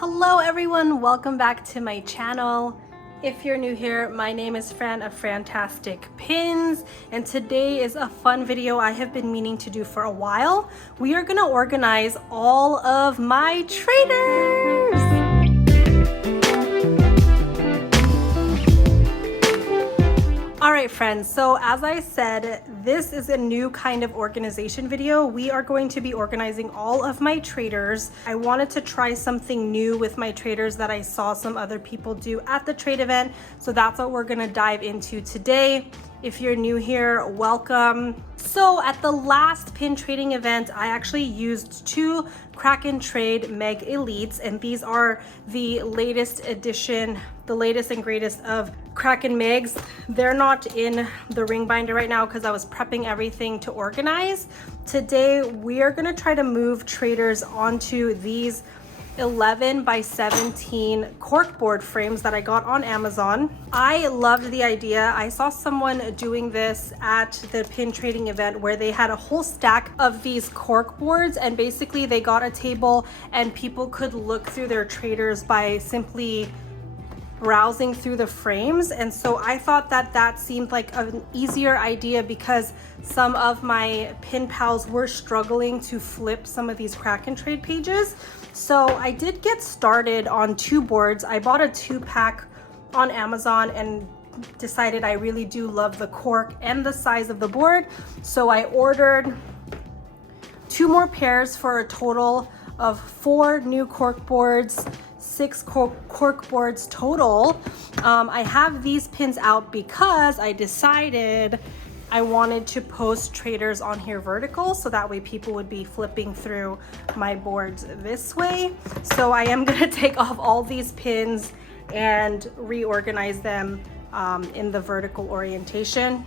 Hello everyone, welcome back to my channel. If you're new here, my name is Fran of Frantastic Pins, and today is a fun video I have been meaning to do for a while. We are gonna organize all of my traders. All right, friends, so as I said, this is a new kind of organization video. We are going to be organizing all of my traders. I wanted to try something new with my traders that I saw some other people do at the trade event. So that's what we're gonna dive into today. If you're new here, welcome. So at the last pin trading event, I actually used two Kraken Trade Meg Elites, and these are the latest edition, the latest and greatest of Kraken Megs. They're not in the ring binder right now because I was prepping everything to organize. Today, we are gonna try to move traders onto these 11 by 17 corkboard frames that I got on Amazon. I loved the idea. I saw someone doing this at the pin trading event where they had a whole stack of these cork boards, and basically they got a table and people could look through their traders by simply browsing through the frames. And so I thought that that seemed like an easier idea because some of my pin pals were struggling to flip some of these Kraken trade pages. So I did get started on two boards. I bought a 2-pack on Amazon and decided I really do love the cork and the size of the board. So I ordered 2 more pairs for a total of 4 new cork boards, 6 cork boards total. I have these pins out because I decided I wanted to post traders on here vertical, so that way people would be flipping through my boards this way. So I am gonna take off all these pins and reorganize them in the vertical orientation.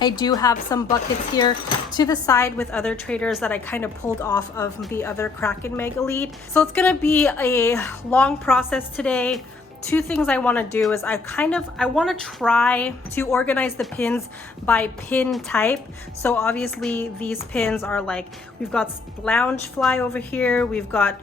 I do have some buckets here to the side with other traders that I kind of pulled off of the other Kraken Meg Elite. So it's gonna be a long process today. 2 things I want to do is I want to try to organize the pins by pin type. So obviously these pins are like, we've got LOUNGEFLY over here, we've got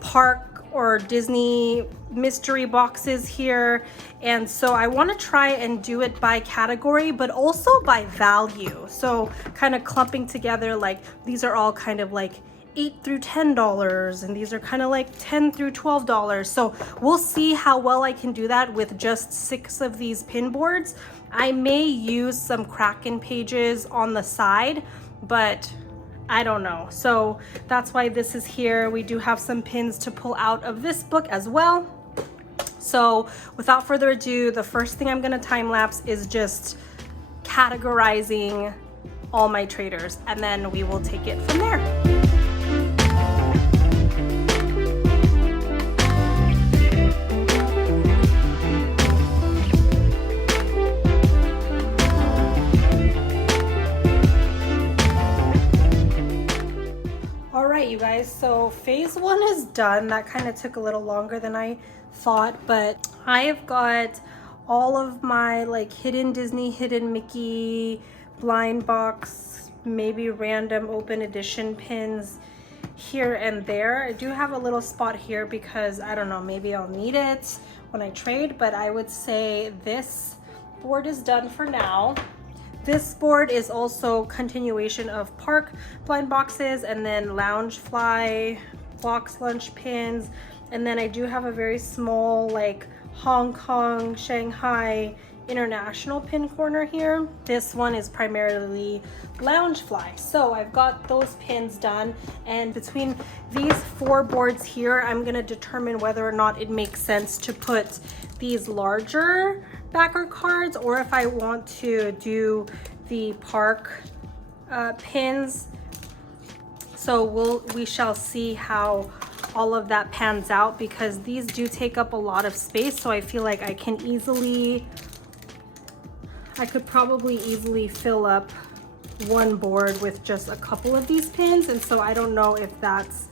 park or Disney mystery boxes here, and so I want to try and do it by category but also by value, so kind of clumping together, like these are all kind of like $8 through $10 and these are kind of like $10 through $12. So we'll see how well I can do that with just 6 of these pin boards. I may use some Kraken pages on the side, but I don't know. So that's why this is here. We do have some pins to pull out of this book as well. So without further ado, the first thing I'm going to time lapse is just categorizing all my traders, and then we will take it from there. You guys, so phase 1 is done. That kind of took a little longer than I thought, but I have got all of my like hidden Disney, hidden Mickey, blind box, maybe random open edition pins here and there. I do have a little spot here because I don't know, maybe I'll need it when I trade, but I would say this board is done for now. This board is also continuation of park blind boxes, and then LOUNGEFLY box lunch pins, and then I do have a very small like Hong Kong, Shanghai international pin corner here. This one is primarily LOUNGEFLY. So I've got those pins done, and between these 4 boards here, I'm gonna determine whether or not it makes sense to put these larger backer cards or if I want to do the park pins. So we shall see how all of that pans out, because these do take up a lot of space. So I feel like I could probably easily fill up one board with just a couple of these pins. And so I don't know if that's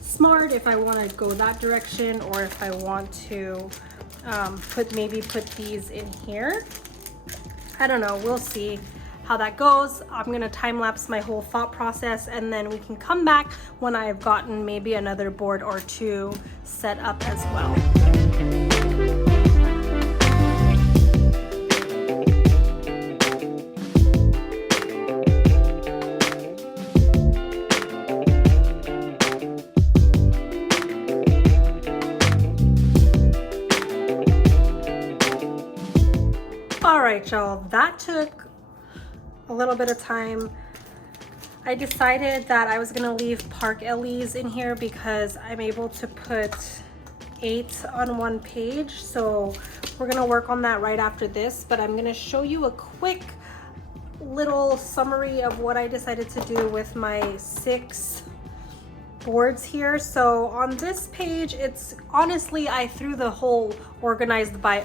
smart, if I want to go that direction, or if I want to put these in here. I don't know, we'll see how that goes. I'm gonna time lapse my whole thought process, and then we can come back when I've gotten maybe another board or two set up as well. All right, y'all, that took a little bit of time. I decided that I was gonna leave park LEs in here because I'm able to put 8 on one page. So we're gonna work on that right after this, but I'm gonna show you a quick little summary of what I decided to do with my 6 boards here. So on this page, it's honestly, I threw the whole organized by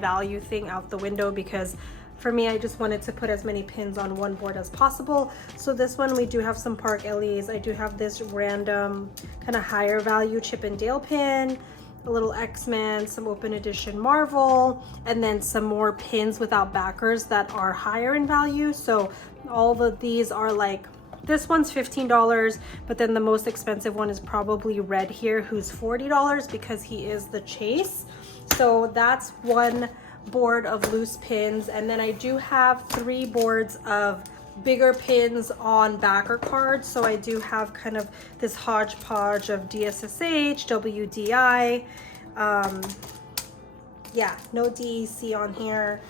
value thing out the window because for me, I just wanted to put as many pins on one board as possible. So this one, we do have some park LEs. I do have this random kind of higher value Chip and Dale pin, a little X-Men, some open edition Marvel, and then some more pins without backers that are higher in value. So all of these are like, this one's $15, but then the most expensive one is probably Red here, who's $40 because he is the Chase. So that's one board of loose pins. And then I do have 3 boards of bigger pins on backer cards. So I do have kind of this hodgepodge of DSSH, WDI. Yeah, no DEC on here.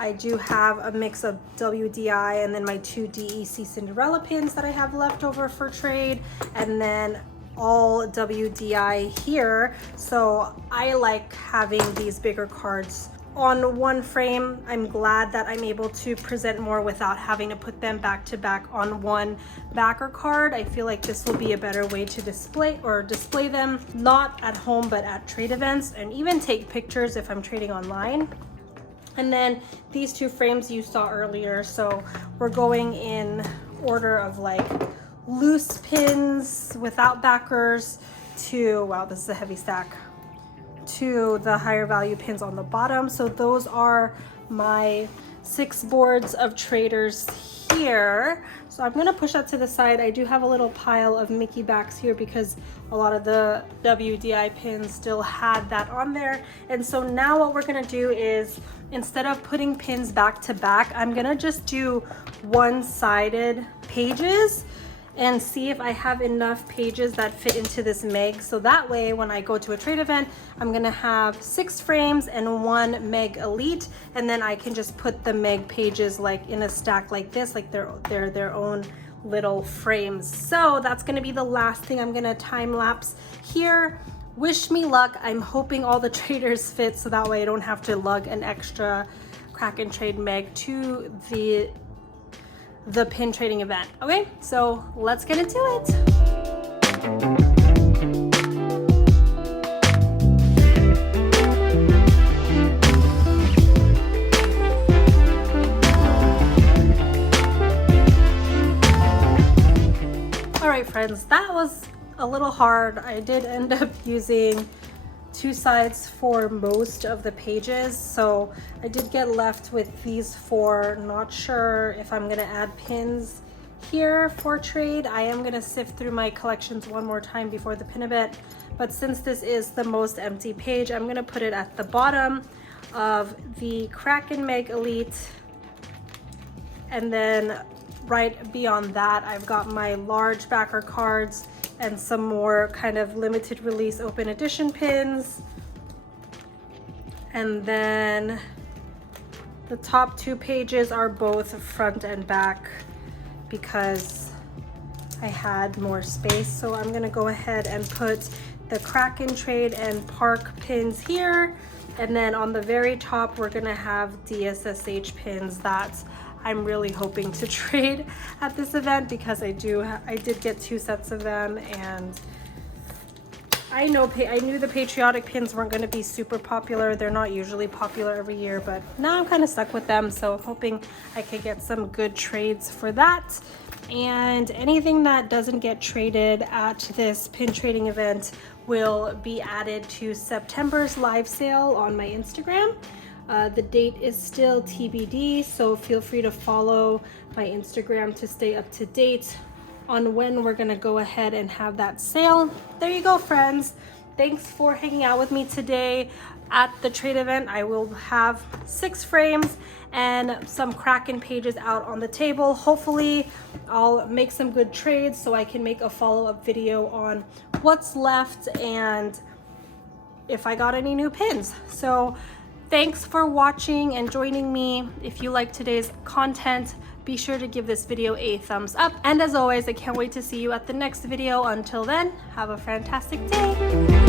I do have a mix of WDI and then my 2 DEC Cinderella pins that I have left over for trade, and then all WDI here. So I like having these bigger cards on one frame. I'm glad that I'm able to present more without having to put them back to back on one backer card. I feel like this will be a better way to display them, not at home, but at trade events, and even take pictures if I'm trading online. And then these 2 frames you saw earlier. So we're going in order of like loose pins without backers to, wow, this is a heavy stack, to the higher value pins on the bottom. So those are my 6 boards of traders here. So I'm gonna push that to the side. I do have a little pile of Mickey backs here because a lot of the WDI pins still had that on there. And so now what we're gonna do is, instead of putting pins back to back, I'm gonna just do one-sided pages and see if I have enough pages that fit into this Meg. So that way, when I go to a trade event, I'm gonna have 6 frames and 1 Meg Elite, and then I can just put the Meg pages like in a stack like this, like they're their own little frames. So that's gonna be the last thing I'm gonna time lapse here. Wish me luck. I'm hoping all the traders fit so that way I don't have to lug an extra Crack and Trade Meg to the pin trading event. Okay, so let's get into it. All right, friends, that was a little hard. I did end up using 2 sides for most of the pages, so I did get left with these 4. Not sure if I'm gonna add pins here for trade. I am gonna sift through my collections one more time before the pin event, but since this is the most empty page, I'm gonna put it at the bottom of the Kraken Meg Elite, and then right beyond that I've got my large backer cards and some more kind of limited release open edition pins. And then the top 2 pages are both front and back because I had more space. So I'm gonna go ahead and put the Kraken Trade and Park pins here. And then on the very top, we're gonna have DSSH pins that I'm really hoping to trade at this event because I did get 2 sets of them, and I knew the patriotic pins weren't going to be super popular. They're not usually popular every year, but now I'm kind of stuck with them, so hoping I could get some good trades for that. And anything that doesn't get traded at this pin trading event will be added to September's live sale on my Instagram. The date is still TBD, so feel free to follow my Instagram to stay up to date on when we're gonna go ahead and have that sale. There you go, friends. Thanks for hanging out with me today at the trade event. I will have 6 frames and some Kraken pages out on the table. Hopefully I'll make some good trades so I can make a follow-up video on what's left and if I got any new pins. So thanks for watching and joining me. If you like today's content, be sure to give this video a thumbs up. And as always, I can't wait to see you at the next video. Until then, have a fantastic day.